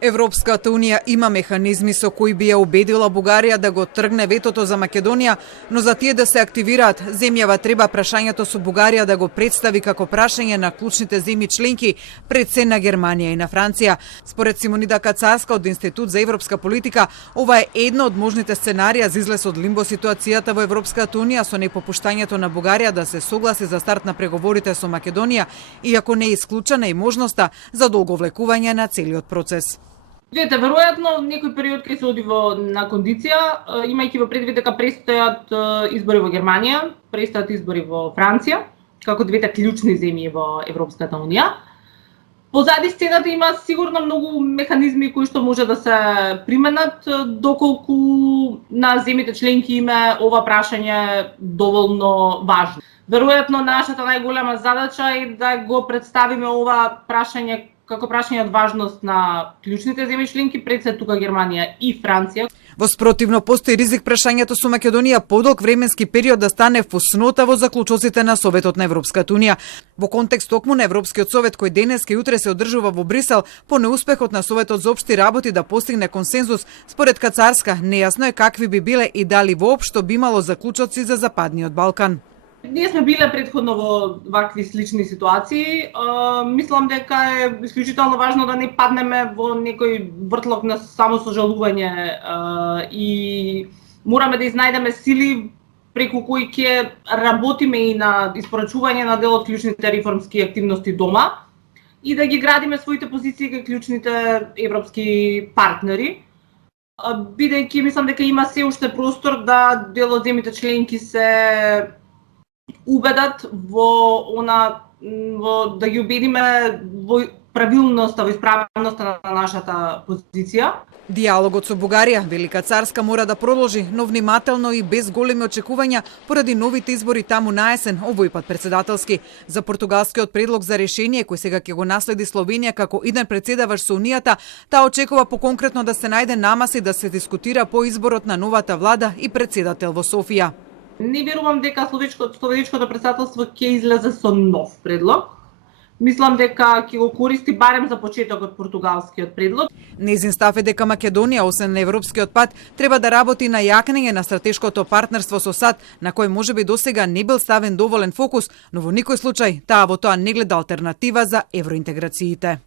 Европската унија има механизми со кои би ја убедила Бугарија да го тргне ветото за Македонија, но за тие да се активираат, земјава треба прашањето со Бугарија да го представи како прашање на клучните земји членки пред се на Германија и на Франција. Според Симонида Кацарска од Институт за европска политика, ова е едно од можните сценарија за излез од лимбо ситуацијата во Европската унија со непопуштањето на Бугарија да се согласи за старт на преговорите со Македонија, иако не е исклучена и можноста за долговлекување на целиот процес. Видете, веројатно некој период ќе се оди на кондиција, имајќи во предвид дека престојат избори во Германија, престојат избори во Франција, како двете клучни земји во Европската унија. Позади сцената има сигурно многу механизми кои што може да се применат, доколку на земјите членки има ова прашање доволно важно. Веројатно нашата најголема задача е да го представиме ова прашање како прашање од важност на клучните земји членки, пред се тука Германија и Франција. Во спротивно постои ризик прашањето со Македонија подолг временски период да стане фуснота во заклучоците на Советот на Европската унија. Во контекст токму на Европскиот совет кој денеска и утре се одржува во Брисел, по неуспехот на Советот за општи работи да постигне консензус, според Кацарска, нејасно е какви би биле и дали воопшто би имало заклучоци за Западниот Балкан. Ние сме биле претходно во вакви слични ситуации. Мислам дека е исклучително важно да не паднеме во некој вртлок на само сожалување и мораме да изнајдеме сили преку кои ќе работиме и на испорачување на дел од клучните реформски активности дома и да ги градиме своите позиции кај клучните европски партнери. Бидејќи мислам дека има се уште простор да дел од земјите членки се убедат да ги убедиме во правилноста, во исправноста на нашата позиција. Диалогот со Бугарија, вели Кацарска, мора да продолжи, но внимателно и без големи очекувања поради новите избори таму на есен, овој пат председателски. За португалскиот предлог за решение кој сега ќе го наследи Словенија како иден председаваш со Унијата, таа очекува поконкретно да се најде намеса и да се дискутира по изборот на новата влада и председател во Софија. Не верувам дека словеничкото председателство ќе излезе со нов предлог. Мислам дека ќе го користи барем за почетокот португалскиот предлог. Незин став е дека Македонија, освен на европскиот пат, треба да работи на јакнење на стратешкото партнерство со САД, на кој можеби досега не бил ставен доволен фокус, но во никој случај таа во тоа не гледа алтернатива за евроинтеграциите.